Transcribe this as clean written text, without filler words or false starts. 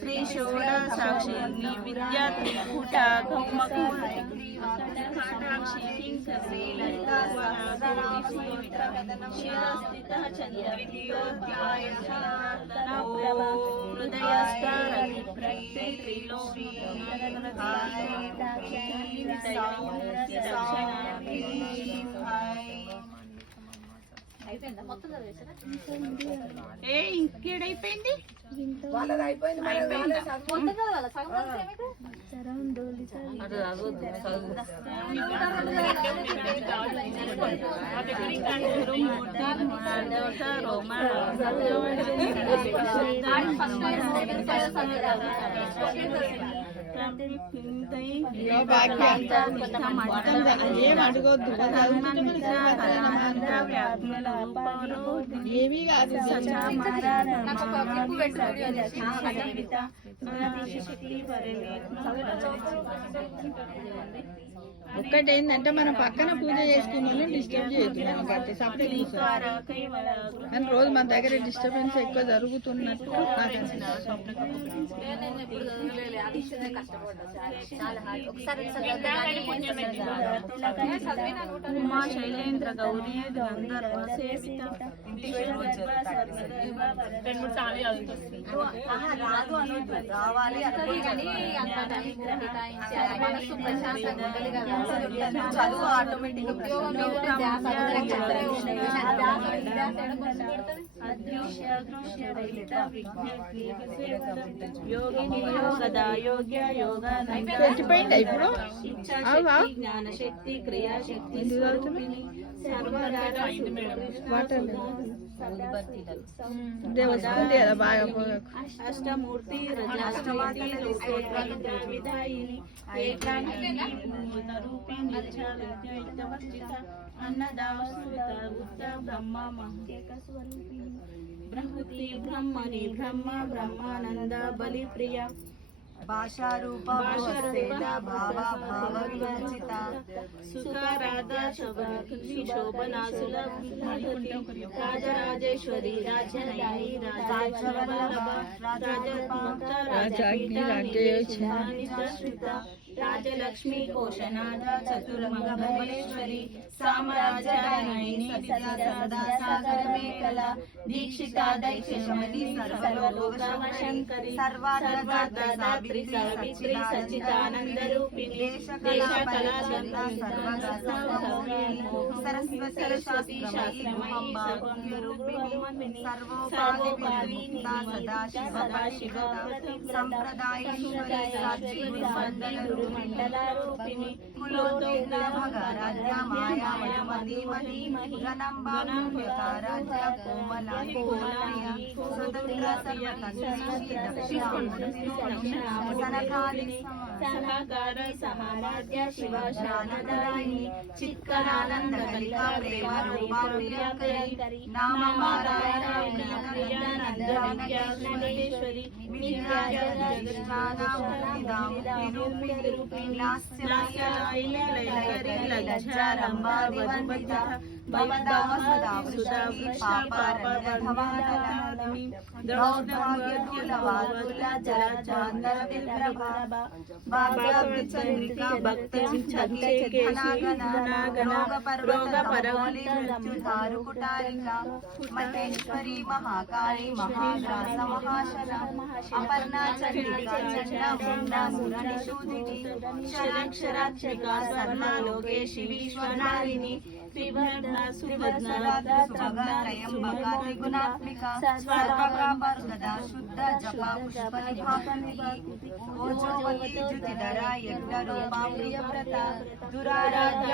శ్రీ షోడ సాక్షి విద్యా త్రికూట కౌమకూల కాటాక్షి కింక శ్రీ లలితా శిరస్థిత చంద్రోధ్యాయ హృదయస్థారతి ప్రతి త్రిలోకి ఇంకేడైపోయింది ఏమీ కాదు ఒక్కటి ఏంటంటే మనం పక్కన పూజ చేసుకున్న డిస్టర్బ్ చేయొద్దు కాబట్టి సపరేట్ కానీ రోజు మన దగ్గర డిస్టర్బెన్స్ ఎక్కువ జరుగుతున్నట్టు ఉమా శైలేంద్ర గౌరీ గంధర్వ సేవిత చదువు ఆటోమేటిక్ చచ్చిపోయింది ఇప్పుడు జ్ఞానశక్తి క్రియాశక్తి వస్తుంది కదా బాగా అష్టమూర్తి విధాయిని బ్రహ్మతి బ్రహ్మణి బ్రహ్మ బ్రహ్మానంద బలి ప్రియ భాషారూప సుఖరాధా శోభనాసుల రాజరాజేశ్వరి రాజనయని రాజాగ్నిశ్రిత రాజలక్ష్మి కోశనాథ చతుర్మంగళేశ్వరి సామ్రాజ్యనయని సాగర మేఖల దీక్షిత దైక్షమణి సర్వలోకశంకరి సర్వాధాత్రి సావిత్రి సచ్చిదానంద రూపిణి దేశ కళా సరస్వతి శాస్త్రమయీ సర్వోపరి సదాశివ సంప్రదాయేశ్వరి సాక్షి మండలారూపిణి కులోద్విగ్న భగరాజ్య మాయామయమధీమహి గణంబారాజ్య కోమలాయ స్వతంత్ర సనకాలిని సహకార సమారాధ్య శివ శ్రానదాయిని చిత్కరానంద కలికా ప్రేమ రూపా ప్రియంకరి నామ నారాయణ ప్రియానంద విద్యానందేశ్వరి మహేశ్వరి మహాకాళి మహాగ్రాస మహాశల అపర్ణా చండికా చండా సురనిషూదిని శరణక్షరాక్షికా సర్వా లోకేశి విశ్వనారిణి త్రివర్ణ సుభద్ర త్రయంబకా త్రిగుణాత్మికా స్వర్గప్రాపర్గదా శుద్ధ జపా పుష్పనిభాకనిభి ఓజోవతి జ్యుతిధరా యజ్ఞ రూపా ప్రియవ్రత దురారాధ్య